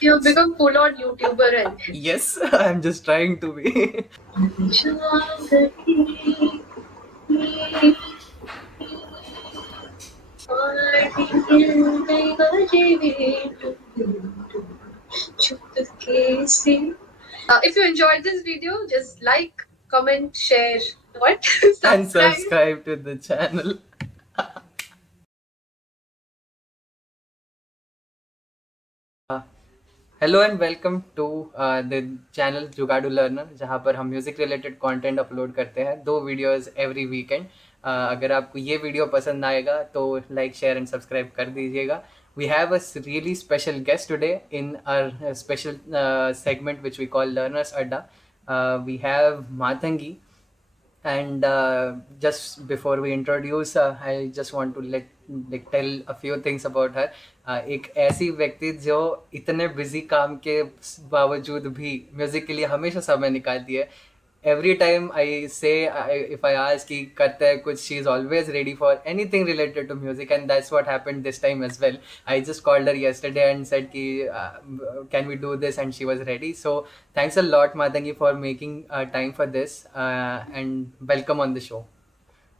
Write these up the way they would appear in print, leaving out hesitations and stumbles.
You've become full-on YouTuber, I guess. Yes, I'm just trying to be. If you enjoyed this video, just like, comment, share, what? And Subscribe. subscribe to the channel. Hello and welcome to the channel Jugaadu Learner, जहाँ पर हम music related content upload करते हैं, 2 videos every weekend. अगर आपको ये video पसंद आएगा तो लाइक शेयर एंड सब्सक्राइब कर दीजिएगा। We have a really special guest today in our special segment which we call Learners Adda. We have Maathangi. And just before we introduce, I just want to tell a few things about her. एक ऐसी व्यक्ति जो इतने busy काम के बावजूद भी music के लिए हमेशा समय निकालती है। Every time I say, if I ask कि करते हैं कुछ, she is always ready for anything related to music, and that's what happened this time as well. I just called her yesterday and said कि can we do this, and she was ready. So thanks a lot, Maathangi, for making time for this, and welcome on the show.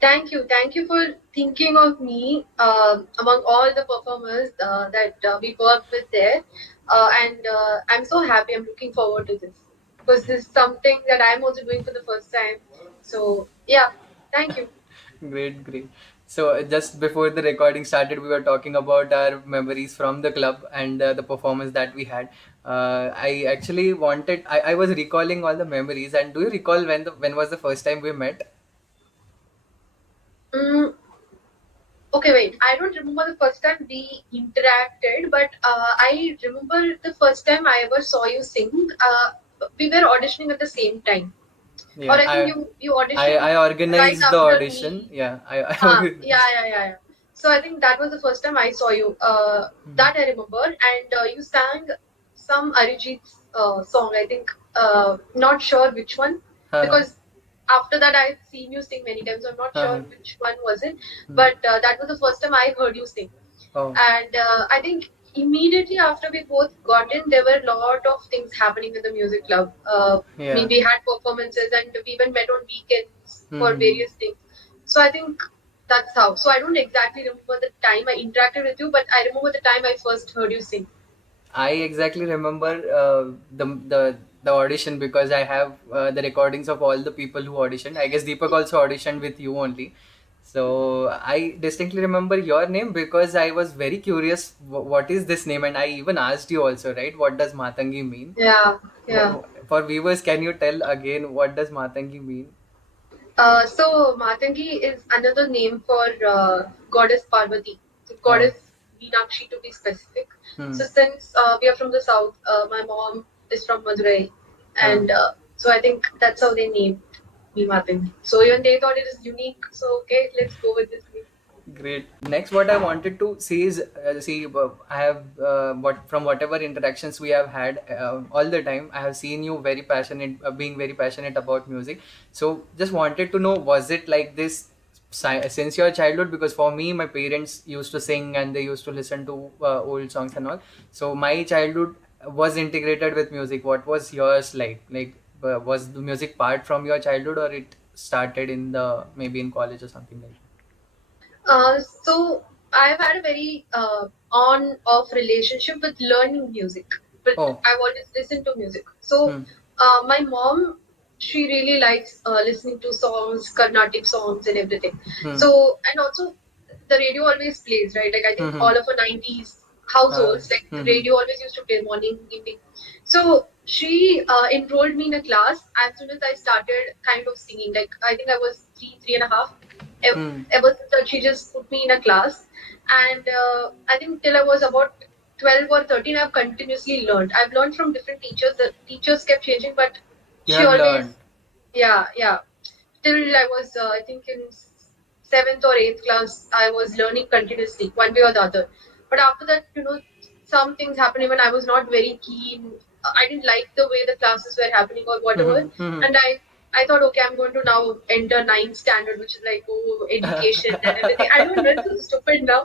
Thank you. Thank you for thinking of me among all the performers that we work with there. And I'm so happy. I'm looking forward to this because this is something that I'm also doing for the first time. So, yeah, thank you. Great, great. So just before the recording started, we were talking about our memories from the club and the performance that we had. I actually wanted. I was recalling all the memories. And do you recall when was the first time we met? Mm, okay, wait. I don't remember the first time we interacted, but I remember the first time I ever saw you sing. We were auditioning at the same time. Or Yeah, I think you I auditioned I right organized the after audition. me. Yeah, I Yeah, organized. yeah, yeah, yeah. So I think that was the first time I saw you. That I remember, and you sang some Arijit's song. I think not sure which one Uh-huh. because after that I've seen you sing many times. So I'm not sure Uh-huh. which one was it, Hmm. but that was the first time I heard you sing. Oh, And I think immediately after we both got in, there were a lot of things happening in the music club. I yeah. mean, we had performances and we even met on weekends for Hmm. various things. So I think that's how. So I don't exactly remember the time I interacted with you, but I remember the time I first heard you sing. I exactly remember the audition because I have the recordings of all the people who auditioned. I guess Deepak also auditioned with you only. So I distinctly remember your name because I was very curious. What is this name? And I even asked you also, right? What does Matangi mean? Yeah, yeah. For viewers, can you tell again what does Matangi mean? So Maathangi is another name for goddess Parvati, so Oh. goddess Meenakshi to be specific. Hmm. So since we are from the south, my mom is from Madurai, Huh. and so I think that's how they named me Maathangi. So even they thought it is unique. So okay, let's go with this name. Great. Next, what I wanted to see is I have what from whatever interactions we have had all the time. I have seen you very passionate, being very passionate about music. So, just wanted to know, was it like this since your childhood? Because for me, my parents used to sing and they used to listen to old songs and all. So, my childhood was integrated with music. What was yours like? Like, was the music part from your childhood, or it started in the maybe in college or something like that? So I've had a very on-off relationship with learning music, but Oh. I've always listened to music. So Hmm. my mom, she really likes listening to songs, Carnatic songs, and everything. Hmm. So and also the radio always plays, right? Like I Hmm. think Hmm. all of a 90s households, like Hmm. Hmm. radio always used to play morning, evening. So she enrolled me in a class as soon as I started kind of singing. Like I think I was three and a half. Hmm. Ever since that, she just put me in a class, and I think till I was about 12 or 13, I've continuously learned. I've learned from different teachers. The teachers kept changing, but You she have always, learned. yeah, yeah. Till I was, I think in seventh or eighth class, I was learning continuously, one way or the other. But after that, some things happened. Even I was not very keen. I didn't like the way the classes were happening or whatever. Hmm. Hmm. And I thought, okay, I'm going to now enter ninth standard, which is like, oh, education and everything. I don't know, it's so stupid now.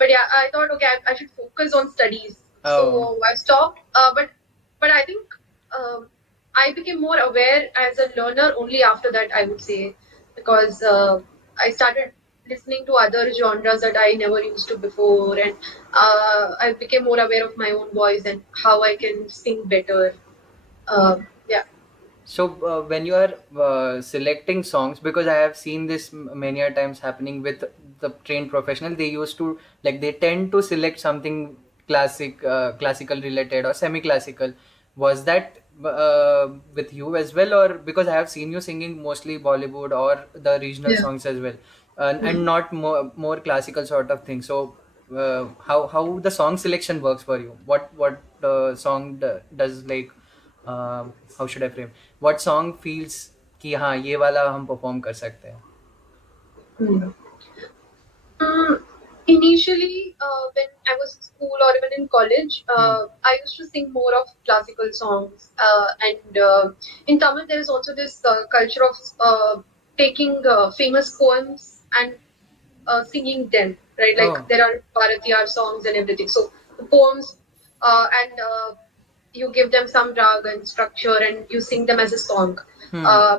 But yeah, I thought, okay, I should focus on studies. Oh. So I stopped. But I think um, I became more aware as a learner only after that, I would say, because I started listening to other genres that I never used to before, and I became more aware of my own voice and how I can sing better. Yeah, So when you are selecting songs, because I have seen this many a times happening with the trained professional, they used to, like, they tend to select something classical related or semi-classical. Was that with you as well, or because I have seen you singing mostly Bollywood or the regional yeah. songs as well, and not more classical sort of thing. So how the song selection works for you? What song does, like, how should I frame, what song feels कि हाँ ये वाला हम perform कर सकते हैं. Hmm. Mm, Initially, when I was in school or even in college, Hmm. I used to sing more of classical songs. And in Tamil, there is also this culture of taking famous poems and singing them, right? Like Oh. there are Bharatiyar songs and everything. So the poems and you give them some rag and structure and you sing them as a song, Hmm. uh,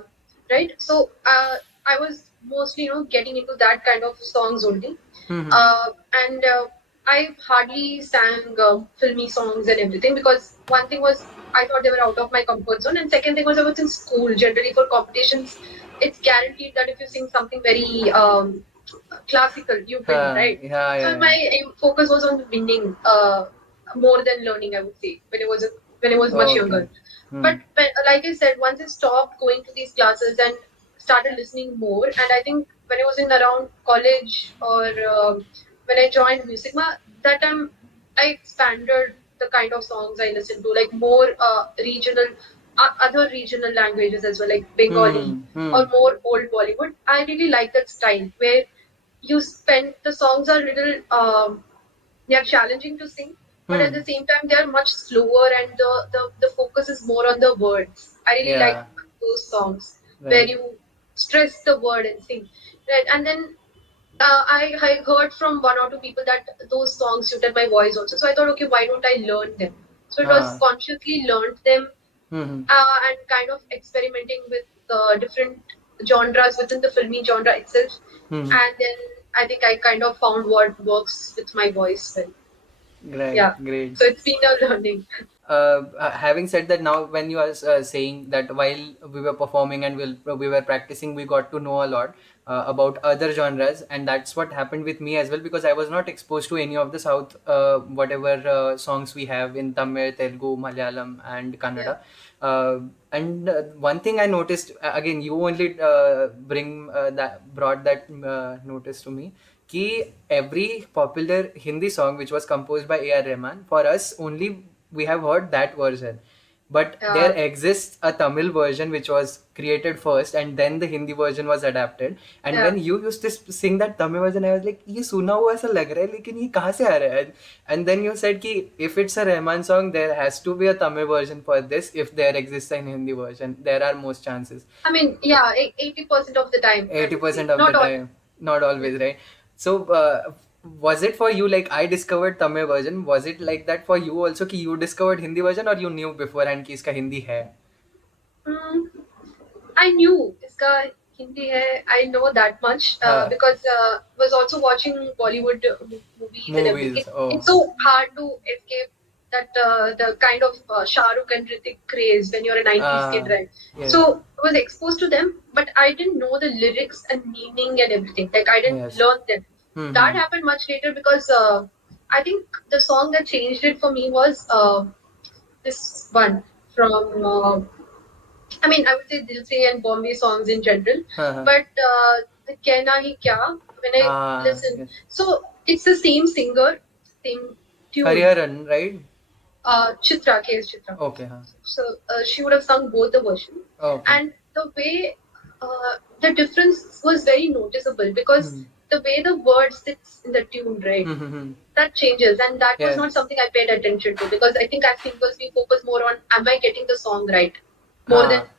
right? So I was mostly, getting into that kind of songs only, Hmm. uh, and I hardly sang filmy songs and everything because one thing was I thought they were out of my comfort zone, and second thing was I was in school. Generally, for competitions, it's guaranteed that if you sing something very classical, you win, right? Yeah, So yeah, my focus was on winning more than learning, I would say, when I was yeah. much Okay. younger. Hmm. But like I said, once I stopped going to these classes and started listening more, and I think when I was in around college or when I joined Music Ma, that time I expanded the kind of songs I listen to, like more regional, other regional languages as well, like Bengali Hmm. Hmm. or more old Bollywood. I really like that style where you spend the songs are little they are challenging to sing, but at Hmm. the same time they are much slower and the focus is more on the words. I really like Yeah. those songs where Right. you stress the word and sing. Right. And then I heard from one or two people that those songs suited my voice also. So I thought, okay, why don't I learn them? So it was Ah. consciously learned them Hmm. and kind of experimenting with different genres within the filmy genre itself. Hmm. And then I think I kind of found what works with my voice well. Great, Yeah. great. So it's been a learning. Having said that, now when you are saying that while we were performing and we were practicing, we got to know a lot about other genres, and that's what happened with me as well, because I was not exposed to any of the South, whatever songs we have in Tamil, Telugu, Malayalam, and Yeah. Kannada. And one thing I noticed, again, you only brought that notice to me, कि every popular Hindi song which was composed by A.R. Rahman, for us only we have heard that version. But there Yeah. exists a Tamil version which was created first, and then the Hindi version was adapted. And Yeah. when you used to sing that Tamil version, I was like, ये सुना हुआ ऐसा लग रहा है, लेकिन ये कहाँ से आ रहा है? And then you said कि if it's a Rahman song, there has to be a Tamil version for this. If there exists an Hindi version, there are most chances. I mean, yeah, 80% of the time, I would say. 80% of the Not all. time, not Yeah. always, right? So was it for you, like I discovered Tamil version, was it like that for you also, कि you discovered Hindi version, or you knew beforehand कि इसका Hindi है? Mm, I knew iska Hindi hai. I know that much हाँ. because was also watching Bollywood movies and everything. Movies. Oh. It's so hard to escape that the kind of Shah Rukh and Hrithik craze when you're a 90s kid, right? Yes. So I was exposed to them, but I didn't know the lyrics and meaning and everything. Like I didn't Yes. learn them. That Mm-hmm. happened much later because I think the song that changed it for me was this one from I mean, I would say Dilse and Bombay songs in general, हाँ. but the Kehna Hi Kya, when I listen, Yes. so it's the same singer, same tune, Hariharan, right? Chitra, K.S. Chitra. Okay. हाँ. So she would have sung both the versions, Okay. and the way the difference was very noticeable because Hmm. the way the word sits in the tune, right? Mm-hmm. That changes, and that was Yeah. not something I paid attention to because I think as singers we focus more on am I getting the song right more than हाँ.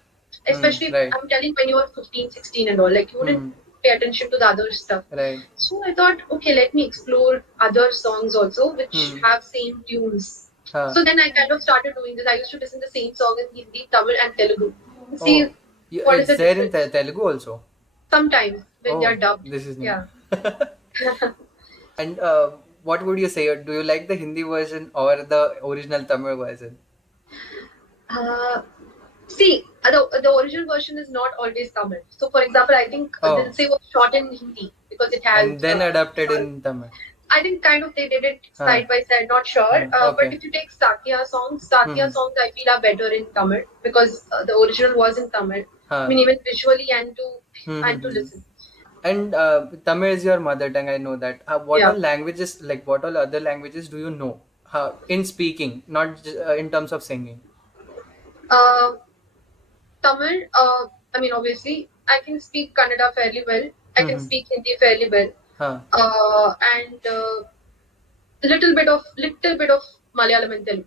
especially Right. I'm telling when you were 15, 16 and all, like you wouldn't Hmm. pay attention to the other stuff. Right. So I thought, okay, let me explore other songs also which Hmm. have same tunes. Huh. So then I kind of started doing this. I used to listen the same song in Hindi, Tamil, and Telugu. Oh, See what is it's the there in difference. Telugu also. Sometimes when they are Oh, dubbed, this is new. yeah. And what would you say? Do you like the Hindi version or the original Tamil version? uh, See, the original version is not always Tamil. So, for example, I think Oh, Dilse was shot in Hindi because it has. and then adapted in Tamil. I think kind of they did it Huh. side by side, not sure. But Okay. if you take Satya Mm-hmm. songs I feel are better in Tamil because the original was in Tamil. I Huh. mean, even visually and to Mm-hmm. listen. And Tamil is your mother tongue. I know that. What all Yeah. languages, like what all other languages do you know? In speaking, not in terms of singing. Uh, Tamil, I mean, obviously, I can speak Kannada fairly well. I can Mm-hmm. speak Hindi fairly well. Huh. And little bit of Malayalam and Telugu.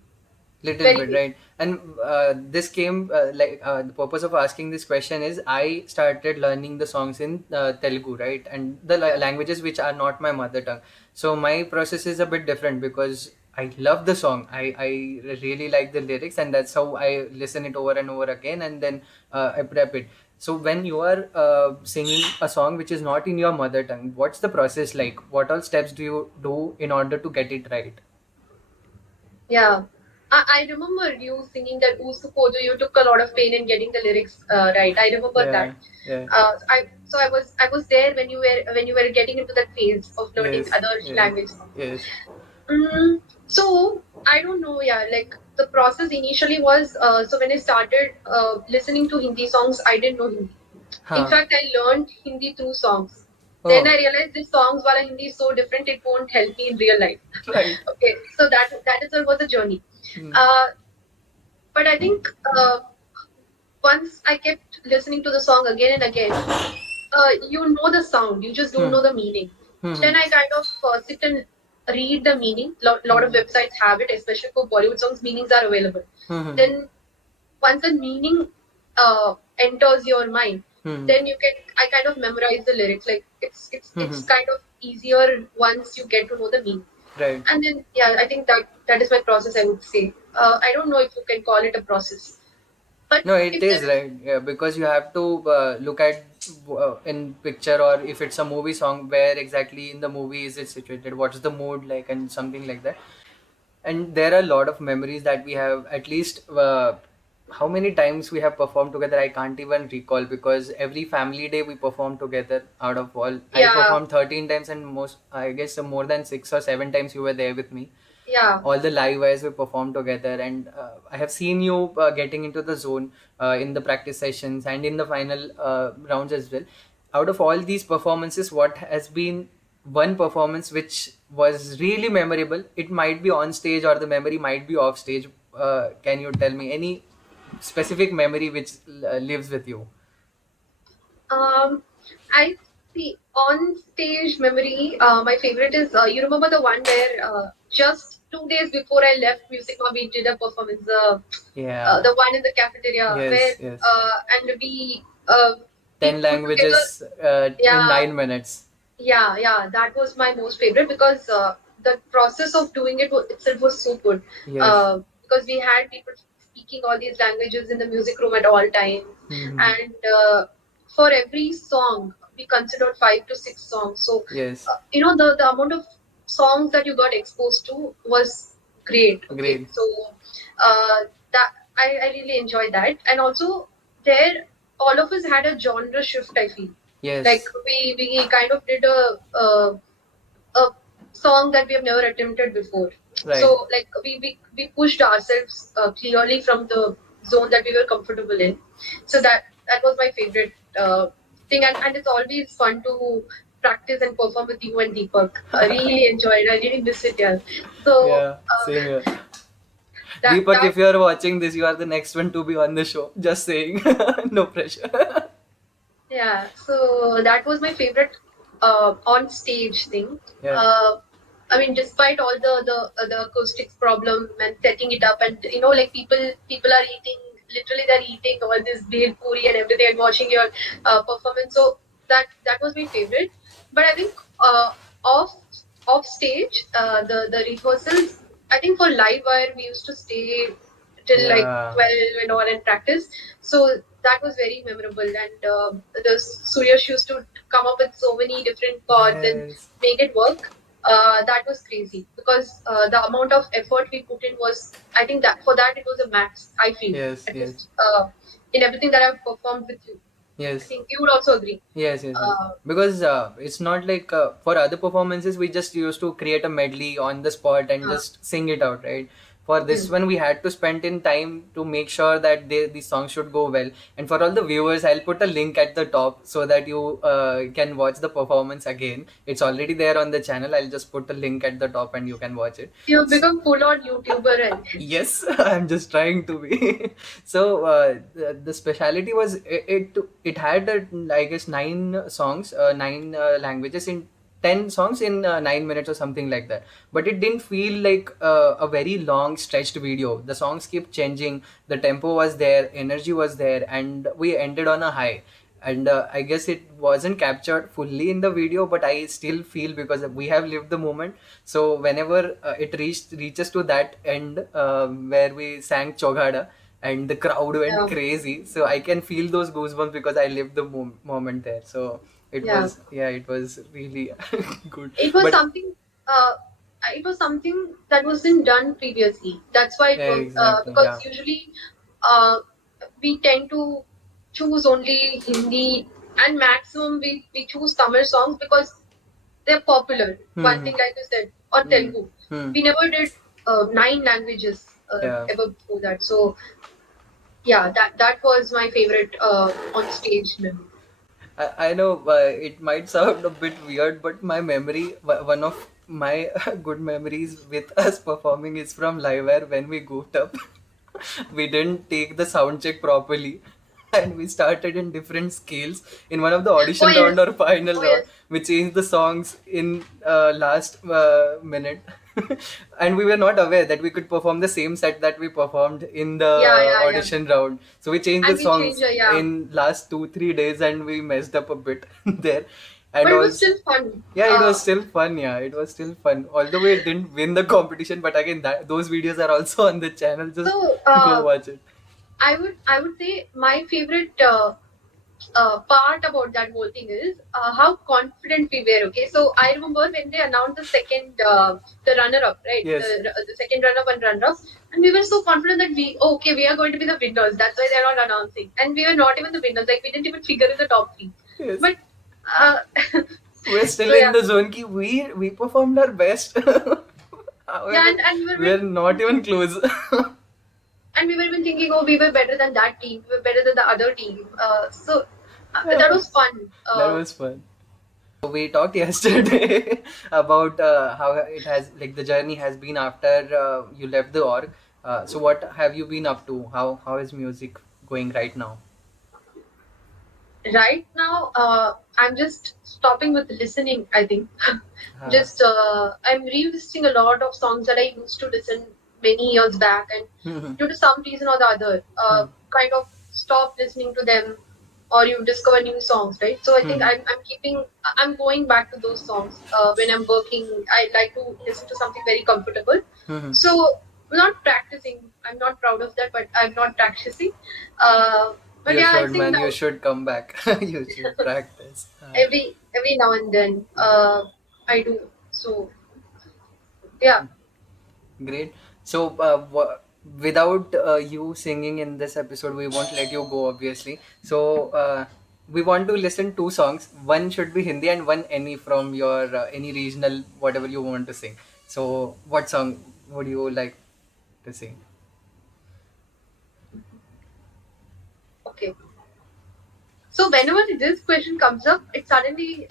Little Very bit, basic. right? And this came the purpose of asking this question is I started learning the songs in Telugu, right? And the languages which are not my mother tongue. So my process is a bit different because I love the song. I really like the lyrics, and that's how I listen it over and over again, and then I prep it. So when you are singing a song which is not in your mother tongue, what's the process like? What all steps do you do in order to get it right? Yeah. I remember you singing that Usupojo. You took a lot of pain in getting the lyrics right. I remember that. Yeah, yeah. I was there when you were getting into that phase of learning Yes, other yes, language songs. yes. So I don't know, yeah, like the process initially was so when I started listening to Hindi songs, I didn't know Hindi. In Huh. fact, I learned Hindi through songs. Then Oh, I realized this songs while Hindi is so different, it won't help me in real life. right. Okay, so that is was a journey. Hmm. Uh, but I think once I kept listening to the song again and again, you know the sound, you just don't Hmm. know the meaning. Hmm. Then I kind of sit and read the meaning. Lot of Hmm. websites have it, especially for Bollywood songs. Meanings are available. Hmm. Then once the meaning enters your mind, Hmm. then you can. I kind of memorize the lyrics. Like it's Hmm. kind of easier once you get to know the meaning. Right. And then yeah, I think that is my process. I would say. I don't know if you can call it a process, but No, it if there is is, right. Yeah, because you have to look at in picture, or if it's a movie song, where exactly in the movie is it situated? What's the mood like, and something like that. And there are a lot of memories that we have. At least how many times we have performed together, I can't even recall, because every family day we perform together. Out of all, I yeah, performed 13 times, and most, I guess, more than 6 or 7 times you were there with me. yeah. All the live wires we performed together, and I have seen you getting into the zone in the practice sessions and in the final rounds as well. Out of all these performances, what has been one performance which was really memorable? It might be on stage, or the memory might be off stage. Can you tell me any specific memory which lives with you? Um, I see on stage memory. My favorite is you remember the one where just 2 days before I left Music Hall, we did a performance. Yeah. The one in the cafeteria where Yes, yes. and we 10 put together. languages in Yeah, 9 minutes. yeah, that was my most favorite because the process of doing it itself was so good. Yes. Because we had people speaking all these languages in the music room at all times, Hmm. and for every song we considered 5 to 6 songs. So Yes. the amount of songs that you got exposed to was great. Okay, Great. so uh, that I really enjoyed that, and also there all of us had a genre shift. I feel like Yes. we kind of did a song that we have never attempted before. So Right. like we pushed ourselves clearly from the zone that we were comfortable in. So that was my favorite thing, and it's always fun to practice and perform with you and Deepak. I really enjoyed. I really miss it. Yeah. So Yeah. Same here. that Deepak, that if you are watching this, you are the next one to be on the show. Just saying. No pressure. Yeah, so that was my favorite on stage thing. Yeah. Uh, I mean, despite all the acoustics problem and setting it up, and like people are eating, literally they're eating all this bhel puri and everything and watching your performance. So that was my favorite. But I think off off stage, the rehearsals. I think for live wire we used to stay till like Yeah. 12 and all and practice. So that was very memorable. And the Suryash used to come up with so many different chords and Yes. make it work. That was crazy because the amount of effort we put in was, I think that for that it was a max. I feel Yes. at Yes. least in everything that I've performed with you. I Yes. think you would also agree. Yes, yes, yes. Uh, Because it's not like for other performances, we just used to create a medley on the spot and uh, just sing it out, right? For this hmm. one, we had to spend in time to make sure that the song should go well. And for all the viewers, I'll put a link at the top so that you can watch the performance again. It's already there on the channel. I'll just put a link at the top and you can watch it. You've become full on YouTuber, and Yes, I'm just trying to be. So the speciality was it had I guess 9 songs, 9 languages in 10 songs in 9 minutes or something like that. But it didn't feel like a very long stretched video. The songs kept changing, the tempo was there, energy was there, and we ended on a high. And I guess it wasn't captured fully in the video, but I still feel because we have lived the moment. So whenever it reaches to that end where we sang Chogada and the crowd went yeah, crazy, so I can feel those goosebumps because I lived the moment there. So it yeah. was, yeah, it was really good. It was But something. Uh, it was something that wasn't done previously. That's why it yeah, worked. exactly, Because yeah. usually, uh, we tend to choose only Hindi, and maximum we choose Tamil songs because they're popular. One Hmm. thing, like you said, or Hmm. Telugu. Hmm. We never did 9 languages Yeah. ever before that. So yeah, that was my favorite on stage memory. I know it might sound a bit weird, but my memory, one of my good memories with us performing is from Live Air when we goofed up. We didn't take the sound check properly and we started in different scales. In one of the Oh audition round yes, or final oh round, yes, we changed the songs in last minute. And we were not aware that we could perform the same set that we performed in yeah, the yeah, yeah. audition round. So we changed the And we changed, songs yeah. in last 2 3 days and we messed up a bit there. And But it was also, still fun. yeah, it was still fun. Yeah, it was still fun. Although we didn't win the competition, but again, that those videos are also on the channel. Just So go watch it. I would say my favorite part about that whole thing is how confident we were. Okay, so I remember when they announced the second the runner up, right? Yes, The second runner up and runner up, and we were so confident that okay, we are going to be the winners. That's why they're not announcing, and we were not even the winners. Like we didn't even figure in the top three. yes. But uh, We're still so in yeah, the zone. Ki we performed our best. yeah, However, and we're not even close. we were even thinking, oh, we were better than that team. We were better than the other team. So that Yeah, was fun. that was fun. We talked yesterday about how it has like the journey has been after you left the org. So what have you been up to? How is music going right now? Right now, I'm just stopping with listening, I think. Uh, Just I'm revisiting a lot of songs that I used to listen many years back, and hmm, due to some reason or the other, hmm, kind of stop listening to them, or you discover new songs, right? So I think hmm, I'm going back to those songs when I'm working. I like to listen to something very comfortable. hmm. So I'm not practicing. I'm not proud of that, but I'm not practicing. Uh, but You yeah, I should, think man. now You should come back. You should practice. every now and then I do. So yeah, Great. So, without you singing in this episode, we won't let you go, obviously. So, we want to listen 2 songs. One should be Hindi and one any from your any regional, whatever you want to sing. So, what song would you like to sing? okay. So whenever this question comes up, it suddenly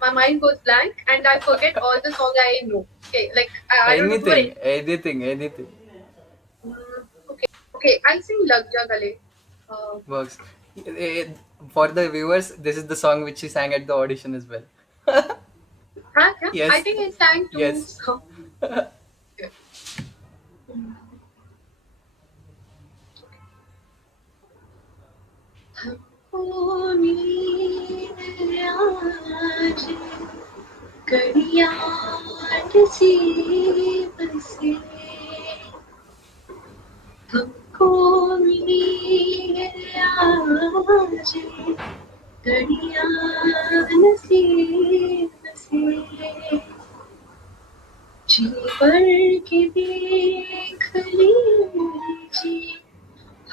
my mind goes blank and I forget all the songs I know. Okay, like I don't remember Anything, any. anything, anything Okay, I sing Lag Ja Gale. Uh, works. Eh, For the viewers, this is the song which she sang at the audition as well. huh, yeah, I Yes, think I sang two yes. songs. ओ नीर आज कड़ियाट सी बरसे हमको मिली है आज घड़ियां नसीब से जी भर के देख लीजिए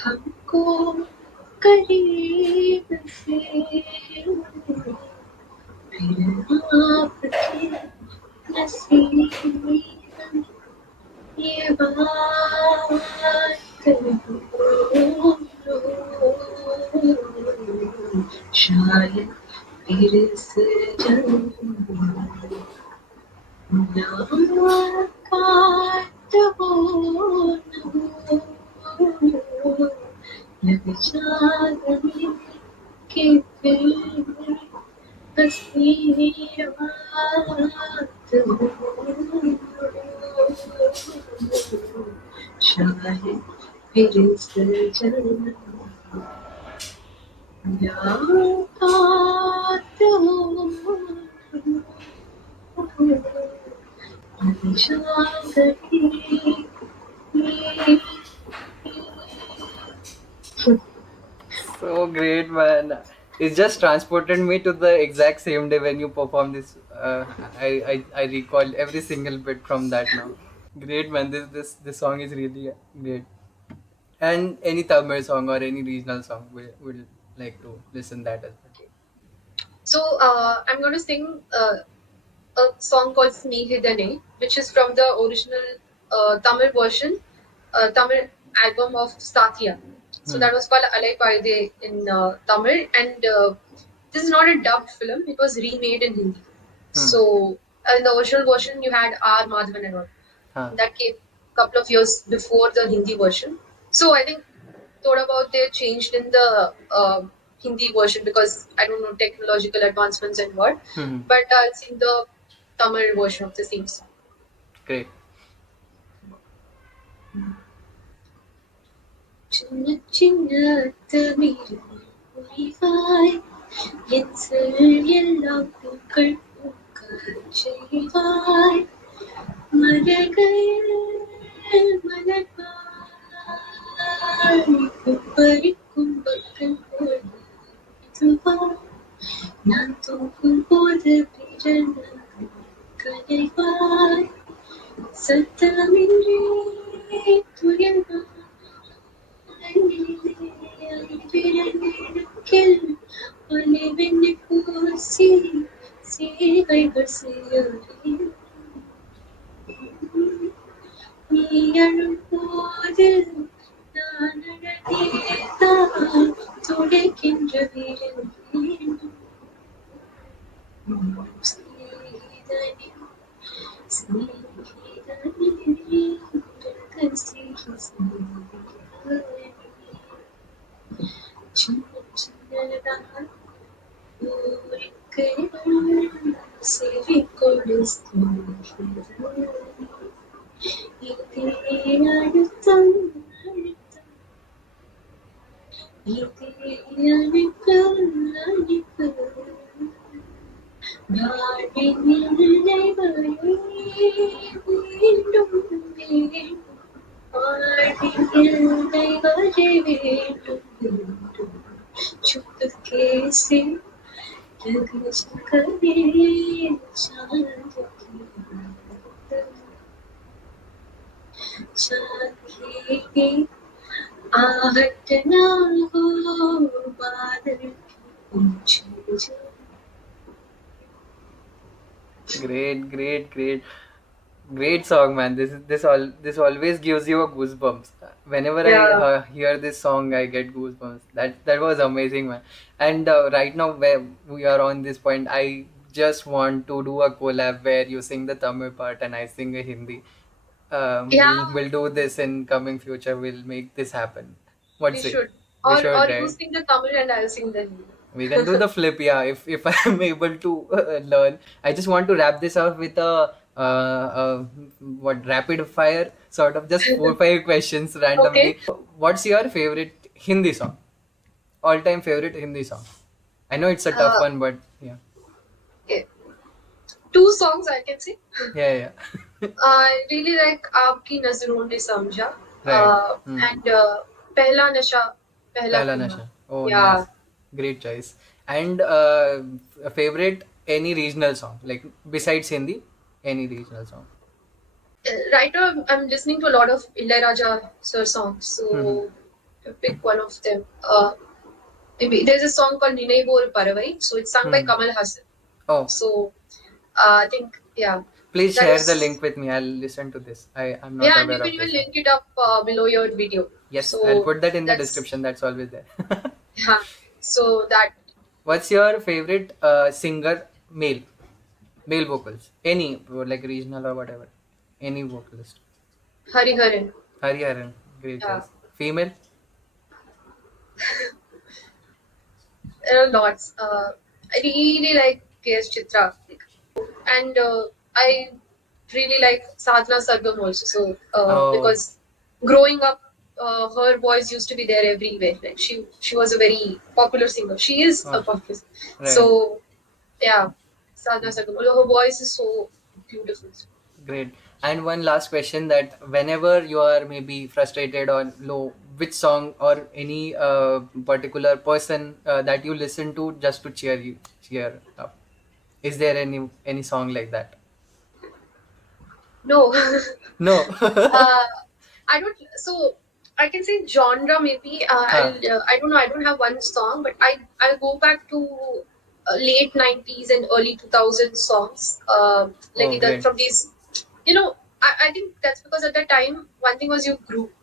हमको करीब से फिर आपके नसीब में ये बात हो शायद फिर से जन्म मुलाकात हो न हो लग जाने के फिर हंसी रात हो शायद फिर से जन्म मुलाकात हो हमेशा कहीं So great, man. It just transported me to the exact same day when you performed this. I recall every single bit from that now. Great, man. This song is really great. And any Tamil song or any regional song, will like to listen that as well. So I'm going to sing a song called Snehidane, which is from the original Tamil version, Tamil album of Satya. So Hmm. that was called Alai Paide in Tamil, and this is not a dubbed film; it was remade in Hindi. Hmm. So in the original version, you had R. Madhavan and all. Huh. That came a couple of years before the Hindi version. So I think thought about they changed in the Hindi version because I don't know technological advancements and what, Hmm. but I've seen the Tamil version of the same song. Great. சின்ன சின்ன தமிழ் உரிவாய் என் சொல் எல்லாம் பூக்கள் பூக்கச் செய்வாய் மலர்கள் மலர்வாய் பூப்பறிக்கும் பக்கம் போல் இதுவாய் நான் தூங்கும் போது பிறந்த கலைவாய் சத்தமின்றி துயர்வாய் பிறந்திருக்கில் ஒளிவெண்ணி பூசி சேவைகள் செய்யாதே நீ அழும்போது நான் அழகேதான் துடைக்கின்ற வீரன் வேண்டும் ஸ்நேகிதனே ஸ்நேகிதனே ரகசிய ஸ்நேகிதனே சின்ன சின்னதாய் ஊருக்கு செவி கொடு ஸ்நேகிதனே இதே அழுத்தம் அழுத்தம் இதே அழைப்பு அழைப்பு வாழ்வின் எல்லை வரை வேண்டும் வேண்டும் வாழ்வின் எல்லை வரை வேண்டும் வேண்டும் चुपके से लग करे चांद की चांद की आहट ना हो बादल की ऊंची Great, great, great, great song, man. This always gives you a goosebumps. Whenever I Yeah, hear this song, I get goosebumps. That was amazing, man. And right now, where we are on this point, I just want to do a collab where you sing the Tamil part and I sing a Hindi. yeah, We'll do this in coming future. We'll make this happen. we What's it? should. We should, Or you right? sing the Tamil and I'll sing the Hindi. We can do the flip, yeah. If I'm able to learn, I just want to wrap this up with a what rapid fire sort of just 4 5 questions Okay. randomly. What's your favorite Hindi song? All time favorite Hindi song? I know it's a tough Uh, one, but yeah, okay. Two songs I can say. yeah, yeah. I really like Aapki Nazron Ne Samjha. Right. And Pehla Nasha, Pehla Pehla Khuna. Nasha. Oh, Yeah. nice. Great choice. And a favorite any regional song like besides Hindi, any regional song. Right now, I'm listening to a lot of Ilaiyaraaja sir songs, Mm-hmm. so I'll pick one of them. Maybe there's a song called Ninai Bor Paravai, so it's sung by Hmm. Kamal Hassan. Oh, So I think, yeah, please that share the was, link with me. I'll listen to this. I'm not yeah, and you aware can of even this song. link it up below your video. Yes, I'll So put that in the that's, description. That's always there. yeah, so that What's your favorite singer male vocals? Any like regional or whatever. Any vocalist. Hariharan, Hariharan, great yeah, choice. Female. there are lots. I really like KS Chitra, and I really like Sadhna Sargam also. So Oh, because growing up, her voice used to be there everywhere. Like she was a very popular singer. She is a oh, popular. right. So yeah, Sadhna Sargam. Her voice is so beautiful. Great. And one last question that whenever you are maybe frustrated or low, which song or any particular person that you listen to just to cheer up? Is there any song like that? No, No. uh, I don't. So I can say genre maybe. Huh. I don't know. I don't have one song, but I'll go back to late 90s and early 2000s songs. Like Oh, either great. from these, you know. I think that's because at that time one thing was you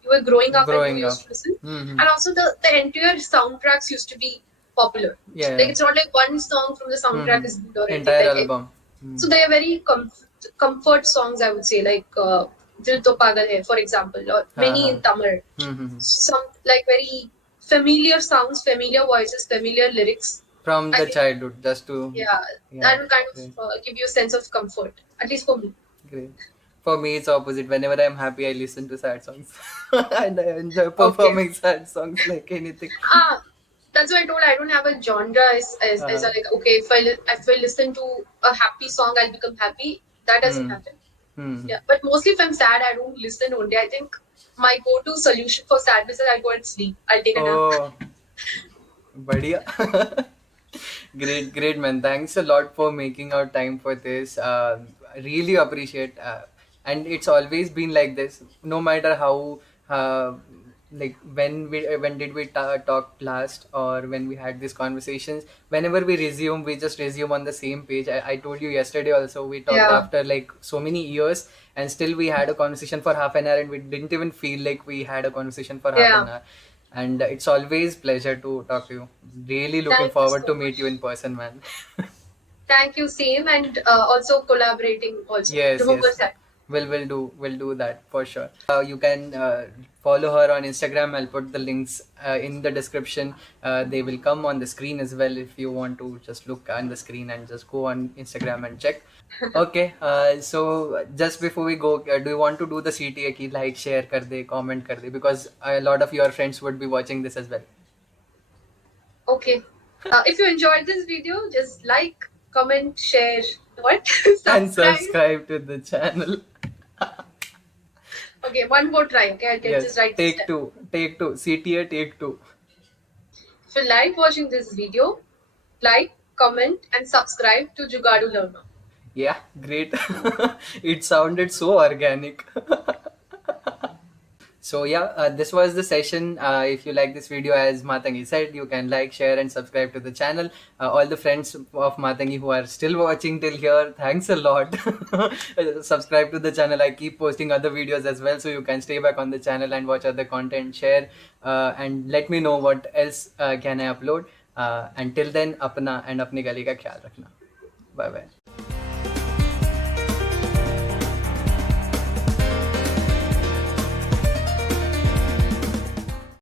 were growing up and you Growing used up. to listen, Mm-hmm. and also the entire soundtracks used to be popular. Yeah, Like yeah. it's not like one song from the soundtrack Mm-hmm. is good or anything. Entire Like album. Mm. so they are very comfort songs, I would say, like Dil To Pagal Hai, for example, or Ha many ha. in Tamil. Mm-hmm. Some like very familiar sounds, familiar voices, familiar lyrics. From I the think, childhood, just to yeah, yeah. that will kind Great. of give you a sense of comfort, at least for me. Great. For me, it's opposite. Whenever I'm happy, I listen to sad songs, and I enjoy Okay. performing sad songs like anything. Ah, that's why I told I don't have a genre as a, Uh, like, okay, if I listen to a happy song, I'll become happy. That doesn't hmm. happen. Hmm. Yeah, but mostly if I'm sad, I don't listen only. I think my go-to solution for sadness is I go and sleep. I'll take a nap. Oh, बढ़िया. Great, great, man. Thanks a lot for making our time for this. I really appreciate, and it's always been like this. No matter how, like when did we talk last, or when we had these conversations. Whenever we resume, we just resume on the same page. I told you yesterday also. We talked Yeah, after like so many years, and still we had a conversation for half an hour, and we didn't even feel like we had a conversation for half yeah. an hour. And it's always pleasure to talk to you. Really looking Thank you forward so to meet you in much. person, man. Thank you, same, and also collaborating also. Yes, Remember yes. that. We'll do that for sure. You can follow her on Instagram. I'll put the links in the description. They will come on the screen as well if you want to just look on the screen and just go on Instagram and check. Okay, so just before we go, do you want to do the CTA key like share kar de, comment kar de, because a lot of your friends would be watching this as well. Okay. If you enjoyed this video, just like, comment, share, what? And Subscribe. subscribe to the channel. Okay, one more try. Okay, I'll get Yes, this right this take time. two, take two, CTA take two. If you like watching this video, like, comment, and subscribe to Jugadu Learner. Yeah, great. It sounded so organic. So yeah, this was the session. If you like this video, as Maathangi said, you can like, share, and subscribe to the channel. All the friends of Maathangi who are still watching till here, thanks a lot. Subscribe to the channel. I keep posting other videos as well, so you can stay back on the channel and watch other content. Share and let me know what else can I upload. Until then, अपना and अपनी गली का ख्याल रखना. Bye bye.